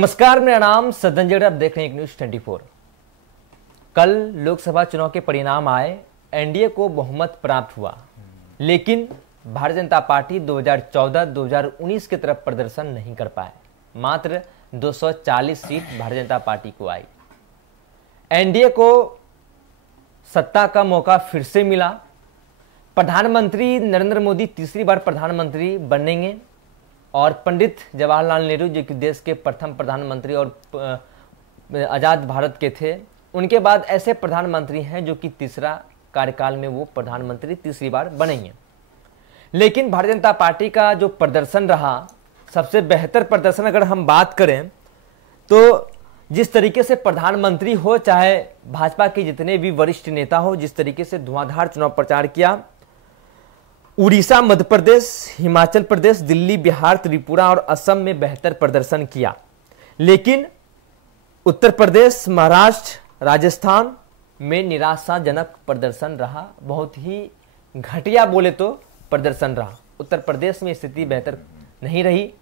नमस्कार, मेरा नाम सदन जेड़ा, आप देख रहे हैं एक न्यूज 24। कल लोकसभा चुनाव के परिणाम आए, एनडीए को बहुमत प्राप्त हुआ, लेकिन भारतीय जनता पार्टी 2014-2019 की तरफ प्रदर्शन नहीं कर पाए। मात्र 240 सीट भारतीय जनता पार्टी को आई। एनडीए को सत्ता का मौका फिर से मिला। प्रधानमंत्री नरेंद्र मोदी तीसरी बार प्रधानमंत्री बनेंगे और पंडित जवाहरलाल नेहरू जो कि देश के प्रथम प्रधानमंत्री और आज़ाद भारत के थे, उनके बाद ऐसे प्रधानमंत्री हैं जो कि तीसरा कार्यकाल में वो प्रधानमंत्री तीसरी बार बनेंगे। लेकिन भारतीय जनता पार्टी का जो प्रदर्शन रहा, सबसे बेहतर प्रदर्शन अगर हम बात करें तो जिस तरीके से प्रधानमंत्री हो, चाहे भाजपा के जितने भी वरिष्ठ नेता हो, जिस तरीके से धुआंधार चुनाव प्रचार किया, उड़ीसा, मध्य प्रदेश, हिमाचल प्रदेश, दिल्ली, बिहार, त्रिपुरा और असम में बेहतर प्रदर्शन किया, लेकिन उत्तर प्रदेश, महाराष्ट्र, राजस्थान में निराशाजनक प्रदर्शन रहा। बहुत ही घटिया बोले तो प्रदर्शन रहा। उत्तर प्रदेश में स्थिति बेहतर नहीं रही,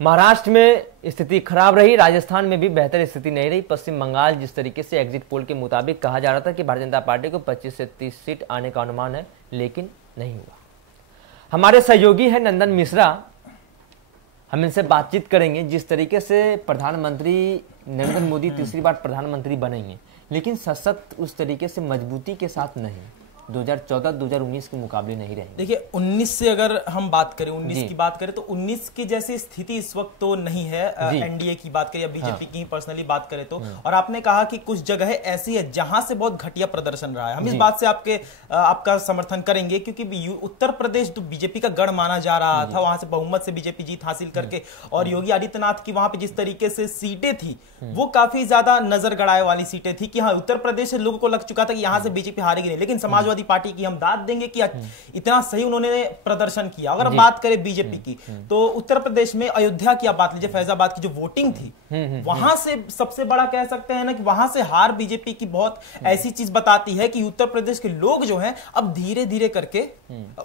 महाराष्ट्र में स्थिति खराब रही, राजस्थान में भी बेहतर स्थिति नहीं रही। पश्चिम बंगाल जिस तरीके से एग्जिट पोल के मुताबिक कहा जा रहा था कि भारतीय जनता पार्टी को 25 से 30 सीट आने का अनुमान है, लेकिन नहीं हुआ। हमारे सहयोगी है नंदन मिश्रा, हम इनसे बातचीत करेंगे। जिस तरीके से प्रधानमंत्री नरेंद्र मोदी तीसरी बार प्रधानमंत्री बनेंगे, लेकिन सशक्त उस तरीके से मजबूती के साथ नहीं, 2014-2019 के मुकाबले नहीं रहेंगे। देखिए 19 से अगर हम बात करें, 19 की बात करें तो 19 की जैसी स्थिति इस वक्त तो नहीं है। एनडीए की बात करें या बीजेपी की पर्सनली बात करें तो, और आपने कहा कि कुछ जगह ऐसी है जहां से बहुत घटिया प्रदर्शन रहा है। हम इस बात से आपका समर्थन करेंगे, क्योंकि उत्तर प्रदेश तो बीजेपी का गढ़ माना जा रहा था, वहां से बहुमत से बीजेपी जीत हासिल करके, और योगी आदित्यनाथ की वहां पे जिस तरीके से सीटें थी वो काफी ज्यादा नजर गड़ाए वाली सीटें थी कि हाँ, उत्तर प्रदेश से लोगों को लग चुका था कि यहां से बीजेपी हारेगी नहीं, लेकिन समाजवादी पार्टी की हम दाद देंगे कि इतना सही उन्होंने प्रदर्शन किया। अगर बात करें बीजेपी की तो उत्तर प्रदेश में अयोध्या की आप बात लीजिए, फैजाबाद की जो वोटिंग थी, वहां से सबसे बड़ा कह सकते हैं ना कि वहां से हार बीजेपी की बहुत ऐसी चीज बताती है कि उत्तर प्रदेश के लोग जो हैं अब धीरे धीरे करके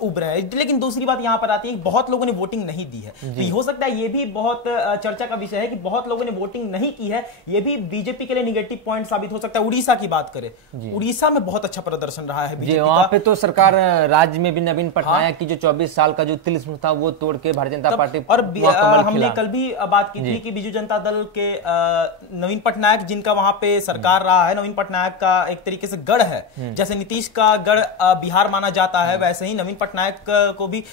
उभरे हैं। लेकिन दूसरी बात यहां पर आती है कि बहुत लोगों ने वोटिंग नहीं दी है, तो हो सकता है ये भी बहुत चर्चा का विषय है कि बहुत लोगों ने वोटिंग नहीं की है, ये भी बीजेपी के लिए निगेटिव पॉइंट साबित हो सकता है। उड़ीसा की बात करें, उड़ीसा में बहुत अच्छा प्रदर्शन रहा है बीजेपी वहां पे तो सरकार राज्य में भी नवीन पटनायक की जो 24 साल का जो तिलिस्म था वो तोड़ के भारतीय जनता पार्टी, और हमने कल भी बात की थी कि बीजू जनता दल के नवीन पटनायक जिनका वहां पे सरकार रहा है, नवीन पटनायक का एक तरीके से गढ़ है। जैसे नीतीश का गढ़ बिहार माना जाता है, वैसे ही नवीन पटनायक को भी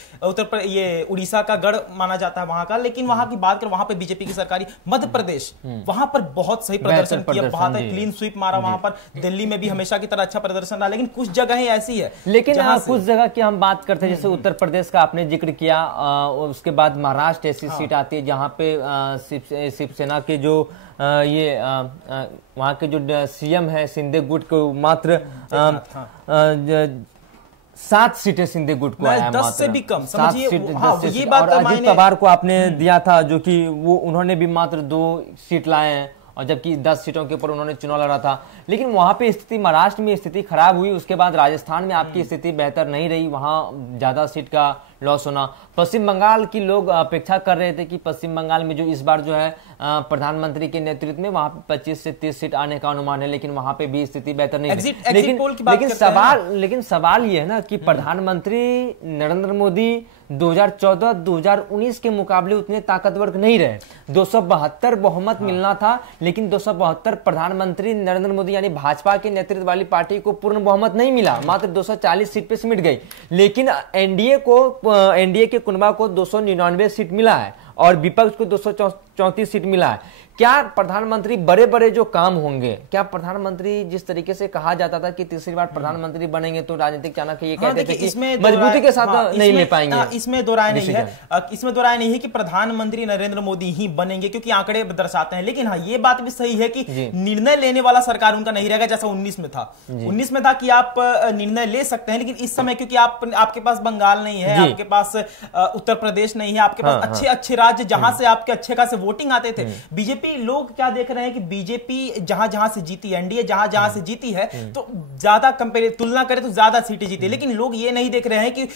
ये उड़ीसा का गढ़ माना जाता है वहां का। लेकिन वहां की बात करें, वहां पे बीजेपी की सरकारी मध्य प्रदेश, वहां पर बहुत सही प्रदर्शन किया, बहुत क्लीन स्वीप मारा वहां पर। दिल्ली में भी हमेशा की तरह अच्छा प्रदर्शन रहा, लेकिन कुछ जगह ऐसी है। लेकिन कुछ जगह की हम बात करते हैं, जैसे उत्तर प्रदेश का आपने जिक्र किया, उसके बाद महाराष्ट्र ऐसी सीट आती है जहां पे शिवसेना के जो वहां के जो सीएम है शिंदे गुट को मात्र 7 सीटें शिंदे गुट को आया, 10 से भी कम, समझिए। ये बात और अजीत पवार को आपने दिया था, जो कि वो उन्होंने भी मात्र 2 सीट लाए हैं, और जबकि 10 सीटों के ऊपर उन्होंने चुनाव लड़ा था। लेकिन वहां पे स्थिति, महाराष्ट्र में स्थिति खराब हुई, उसके बाद राजस्थान में आपकी स्थिति बेहतर नहीं रही, वहां ज्यादा सीट का लॉस होना। पश्चिम बंगाल की लोग अपेक्षा कर रहे थे कि पश्चिम बंगाल में जो इस बार जो है प्रधानमंत्री के नेतृत्व में वहां पे 25 से 30 सीट आने का अनुमान है, लेकिन वहां पे भी स्थिति बेहतर नहीं है। लेकिन सवाल ये है ना कि प्रधानमंत्री नरेंद्र मोदी 2014-2019 के मुकाबले उतने ताकतवर नहीं रहे। 272 बहुमत मिलना था, लेकिन 272 प्रधानमंत्री नरेंद्र मोदी यानी भाजपा के नेतृत्व वाली पार्टी को पूर्ण बहुमत नहीं मिला, मात्र 240 सीट पे सिमट गई। लेकिन एनडीए के कुनबा को 299 सीट मिला है और विपक्ष को 234 सीट मिला है। क्या प्रधानमंत्री बड़े बड़े जो काम होंगे, क्या प्रधानमंत्री जिस तरीके से कहा जाता था कि तीसरी बार प्रधानमंत्री बनेंगे, तो राजनीतिक चाणक्य ये कहते थे कि मजबूती के साथ नहीं ले पाएंगे। इसमें दो राय नहीं है, इसमें दो राय नहीं है कि प्रधानमंत्री नरेंद्र मोदी ही बनेंगे, क्योंकि आंकड़े दर्शाते हैं। लेकिन हाँ, ये बात भी सही है कि निर्णय लेने वाला सरकार उनका नहीं रहेगा, जैसा 19 में था। 19 में था कि आप निर्णय ले सकते हैं, लेकिन इस समय क्योंकि आपके पास बंगाल नहीं है, आपके पास उत्तर प्रदेश नहीं है, आपके पास अच्छे राज्य जहां से आपके अच्छे खासे वोटिंग आते थे, बीजेपी बीजेपी, लोग क्या देख रहे हैं कि बीजेपी जहां जहां से जीती, एनडीए जहां जहां से जीती है, तो ज्यादा तुलना करें तो ज्यादा सीटें जीती, लेकिन लोग ये नहीं देख रहे हैं कि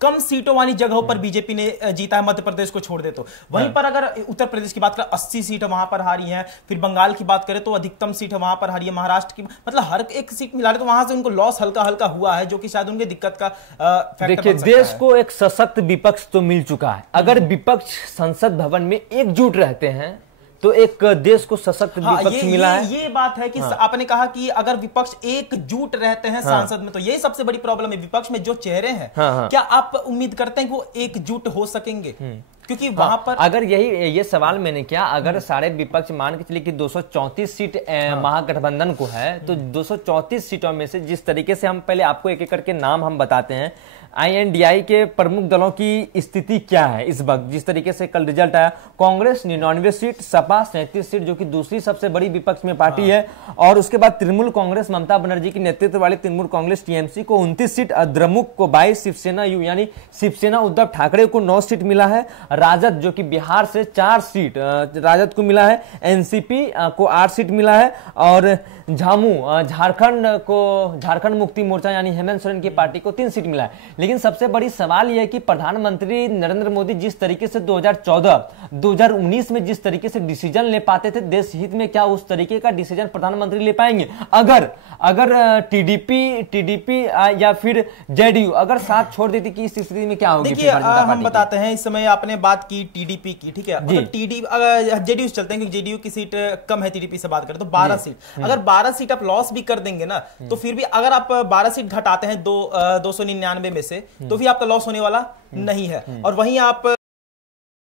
कम सीटों वाली जगहों पर बीजेपी ने जीता है, मध्य प्रदेश को छोड़ दे तो। वहीं पर अगर उत्तर प्रदेश की बात करें 80 सीट वहां पर हारी है, फिर बंगाल की बात करें तो अधिकतम सीट वहां पर हारी है, महाराष्ट्र की, मतलब हर एक सीट मिला रहे तो वहां से उनको लॉस हल्का हल्का हुआ है, जो कि शायद उनके दिक्कत का फैक्टर। देखिए, देश को एक सशक्त विपक्ष तो मिल चुका है। अगर विपक्ष संसद भवन में एकजुट रहते हैं तो एक देश को सशक्त विपक्ष मिला है। ये बात है कि आपने कहा कि अगर विपक्ष एकजुट रहते हैं सांसद में, तो यही सबसे बड़ी प्रॉब्लम है। विपक्ष में जो चेहरे हैं, क्या आप उम्मीद करते हैं कि वो एकजुट हो सकेंगे? क्योंकि वहां पर अगर ये सवाल मैंने किया, अगर सारे विपक्ष मान के चलिए कि 234 सीट महागठबंधन को है, तो 234 सीटों में से जिस तरीके से हम पहले आपको एक एक करके नाम हम बताते हैं, INDI के प्रमुख दलों की स्थिति क्या है इस वक्त, जिस तरीके से कल रिजल्ट आया, कांग्रेस 99 सीट, सपा 37 सीट जो कि दूसरी सबसे बड़ी विपक्ष में पार्टी है, और उसके बाद तृणमूल कांग्रेस ममता बनर्जी की नेतृत्व वाली तृणमूल कांग्रेस TMC को 29 सीट, द्रमुक को 22, शिवसेना यानी शिवसेना उद्धव ठाकरे को 9 सीट मिला है, राजद जो कि बिहार से 4 सीट राजद को मिला है, NCP को 8 सीट मिला है, और झामू झारखंड मुक्ति मोर्चा यानी हेमंत सोरेन की पार्टी को 3 सीट मिला है। लेकिन सबसे बड़ी सवाल यह है कि प्रधानमंत्री नरेंद्र मोदी जिस तरीके से 2014-2019 में जिस तरीके से डिसीजन ले पाते थे देश हित में, क्या उस तरीके का डिसीजन प्रधानमंत्री ले पाएंगे? अगर TDP या फिर JDU अगर साथ छोड़ देती कि इस स्थिति में क्या होगी? देखिए, हम बताते हैं, इस समय आपने बात की TDP की, ठीक है, मतलब JDU चलते हैं क्योंकि JDU की सीट कम है, TDP से बात करें तो 12 सीट। अगर 12 सीट आप लॉस भी कर देंगे ना, तो फिर भी अगर आप 12 सीट घटाते हैं 299 में से, तो भी आपका लॉस होने वाला नहीं है। और वहीं आप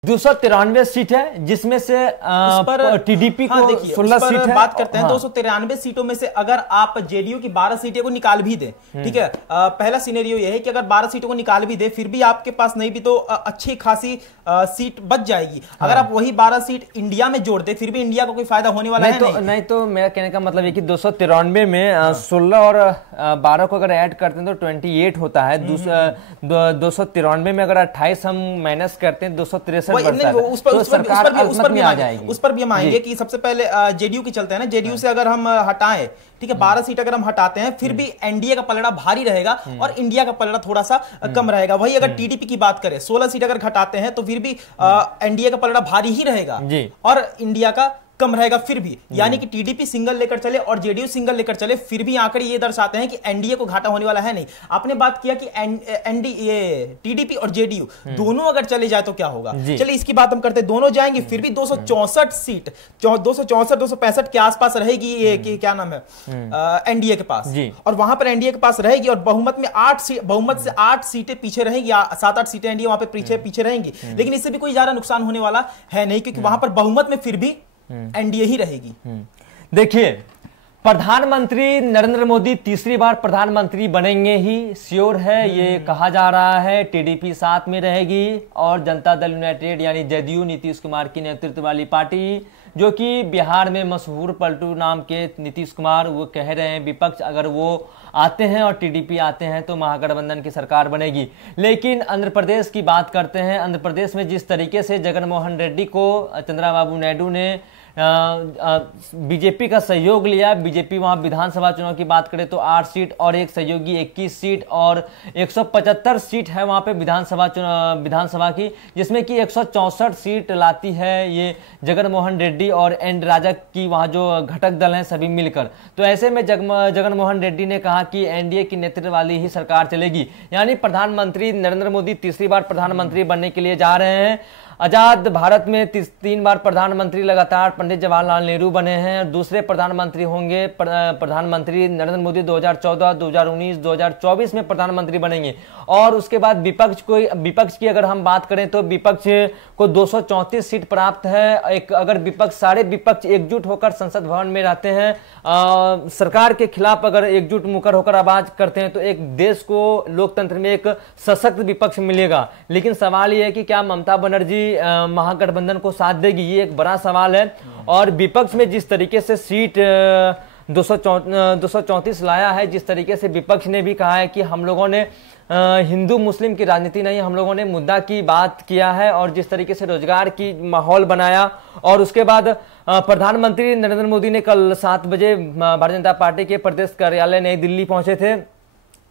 293 सीट है, जिसमें से TDP को 16 सीट है। बात करते हैं 293 सीटों में से अगर आप JDU की 12 सीटें को निकाल भी दें, ठीक है, पहला सिनेरियो यह है कि अगर 12 सीटों को निकाल भी दे, फिर भी आपके पास नहीं भी तो अच्छी खासी सीट बच जाएगी। अगर आप वही 12 सीट इंडिया में जोड़ दे, फिर भी इंडिया को कोई फायदा होने वाला नहीं तो मेरा कहने का मतलब है कि 293 में 16 और 12 को अगर ऐड करते हैं तो 28 होता है। 293 में अगर 28 हम माइनस करते हैं 263 उस पर भी हम आएंगे कि सबसे पहले JDU की चलते हैं ना। JDU से अगर हम हटाएं, ठीक है, 12 सीट अगर हम हटाते हैं, फिर भी एनडीए का पलड़ा भारी रहेगा और इंडिया का पलड़ा थोड़ा सा कम रहेगा। वही अगर TDP की बात करें, 16 सीट अगर घटाते हैं तो फिर भी एनडीए का पलड़ा भारी ही रहेगा और इंडिया का कम रहेगा। फिर भी यानी कि TDP सिंगल लेकर चले और JDU सिंगल लेकर चले, फिर भी आंकड़े ये दर्शाते हैं कि एनडीए को घाटा होने वाला है नहीं। आपने बात किया कि TDP और JDU दोनों अगर चले जाए तो क्या होगा। चलिए इसकी बात हम करते हैं, दोनों जाएंगे फिर भी 264 सीट 265 के आसपास रहेगी ये क्या नाम है एनडीए के पास, और वहां पर एनडीए के पास रहेगी और बहुमत से 8 सीटें पीछे रहेंगी, 7-8 सीटें एनडीए वहां पे पीछे रहेंगी। लेकिन इससे भी कोई ज्यादा नुकसान होने वाला है नहीं, क्योंकि वहां पर बहुमत में फिर भी एनडीए ही रहेगी। देखिए, प्रधानमंत्री नरेंद्र मोदी तीसरी बार प्रधानमंत्री बनेंगे ही, श्योर है, ये कहा जा रहा है। TDP साथ में रहेगी और जनता दल यूनाइटेड यानी JDU नीतीश कुमार की नेतृत्व वाली पार्टी, जो कि बिहार में मशहूर पलटू नाम के नीतीश कुमार, वो कह रहे हैं विपक्ष अगर वो आते हैं और TDP आते हैं तो महागठबंधन की सरकार बनेगी। लेकिन आंध्र प्रदेश की बात करते हैं। आंध्र प्रदेश में जिस तरीके से जगनमोहन रेड्डी को चंद्रबाबू नायडू ने बीजेपी का सहयोग लिया, बीजेपी वहां विधानसभा चुनाव की बात करें तो 8 सीट और एक सहयोगी 21 सीट और 175 सीट है वहां पे विधानसभा की, जिसमें कि 164 सीट लाती है ये जगनमोहन रेड्डी और एन राजा की वहां जो घटक दल हैं सभी मिलकर। तो ऐसे में जगनमोहन रेड्डी ने कहा कि एनडीए की नेतृत्व वाली ही सरकार चलेगी, यानी प्रधानमंत्री नरेंद्र मोदी तीसरी बार प्रधानमंत्री बनने के लिए जा रहे हैं। आजाद भारत में 3 बार प्रधानमंत्री लगातार पंडित जवाहरलाल नेहरू बने हैं। दूसरे प्रधानमंत्री होंगे प्रधानमंत्री नरेंद्र मोदी 2014, 2019, 2024 में प्रधानमंत्री बनेंगे। और उसके बाद विपक्ष की अगर हम बात करें तो विपक्ष को 234 सीट प्राप्त है। अगर सारे विपक्ष एकजुट होकर संसद भवन में रहते हैं, सरकार के खिलाफ अगर एकजुट मुकर होकर आवाज करते हैं, तो एक देश को लोकतंत्र में एक सशक्त विपक्ष मिलेगा। लेकिन सवाल यह है कि क्या ममता बनर्जी महागठबंधन को साथ देगी, ये एक बड़ा सवाल है। और विपक्ष में जिस तरीके से सीट 234 लाया है। जिस तरीके से विपक्ष ने भी कहा है कि हम लोगों ने हिंदू मुस्लिम की राजनीति नहीं, हम लोगों ने मुद्दा की बात किया है, और जिस तरीके से रोजगार की माहौल बनाया। और उसके बाद प्रधानमंत्री नरेंद्र मोदी ने कल 7 बजे भारतीय जनता पार्टी के प्रदेश कार्यालय नई दिल्ली पहुंचे थे,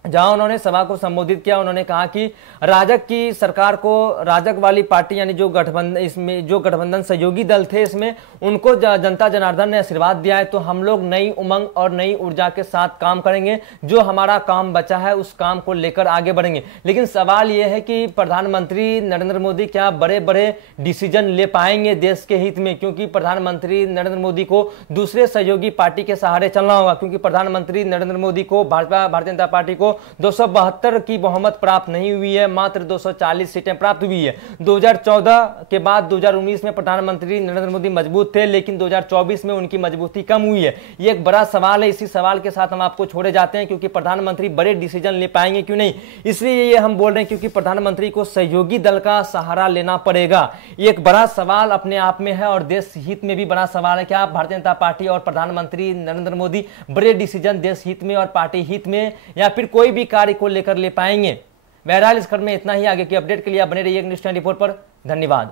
जहां उन्होंने सभा को संबोधित किया। उन्होंने कहा कि राजग की सरकार को, राजग वाली पार्टी यानी जो गठबंधन, इसमें जो गठबंधन सहयोगी दल थे, इसमें उनको जनता जनार्दन ने आशीर्वाद दिया है, तो हम लोग नई उमंग और नई ऊर्जा के साथ काम करेंगे। जो हमारा काम बचा है उस काम को लेकर आगे बढ़ेंगे। लेकिन सवाल यह है कि प्रधानमंत्री नरेंद्र मोदी क्या बड़े बड़े डिसीजन ले पाएंगे देश के हित में, क्योंकि प्रधानमंत्री नरेंद्र मोदी को दूसरे सहयोगी पार्टी के सहारे चलना होगा, क्योंकि प्रधानमंत्री नरेंद्र मोदी को, भारतीय जनता पार्टी को 272 की बहुमत प्राप्त नहीं हुई है, मात्र 240 सीटें प्राप्त हुई है। 2014 के बाद 2019 में प्रधानमंत्री नरेंद्र मोदी मजबूत थे, लेकिन 2024 में उनकी मजबूती कम हुई है। ये एक बड़ा सवाल है। इसी सवाल के साथ हम आपको छोड़े जाते हैं, क्योंकि प्रधानमंत्री बड़े डिसीजन ले पाएंगे क्यों नहीं, इसलिए ये हम बोल रहे हैं, क्योंकि प्रधानमंत्री को सहयोगी दल का सहारा लेना पड़ेगा। ये एक बड़ा सवाल अपने आप में है, और देश हित में भी बड़ा सवाल है। क्या भारतीय जनता पार्टी और प्रधानमंत्री नरेंद्र मोदी बड़े डिसीजन देश हित में और पार्टी हित में, या फिर कोई भी कार्य को लेकर ले पाएंगे? बहरहाल इस खबर में इतना ही। आगे की अपडेट के लिए आप बने रहिए न्यूज़ 24 पर। धन्यवाद।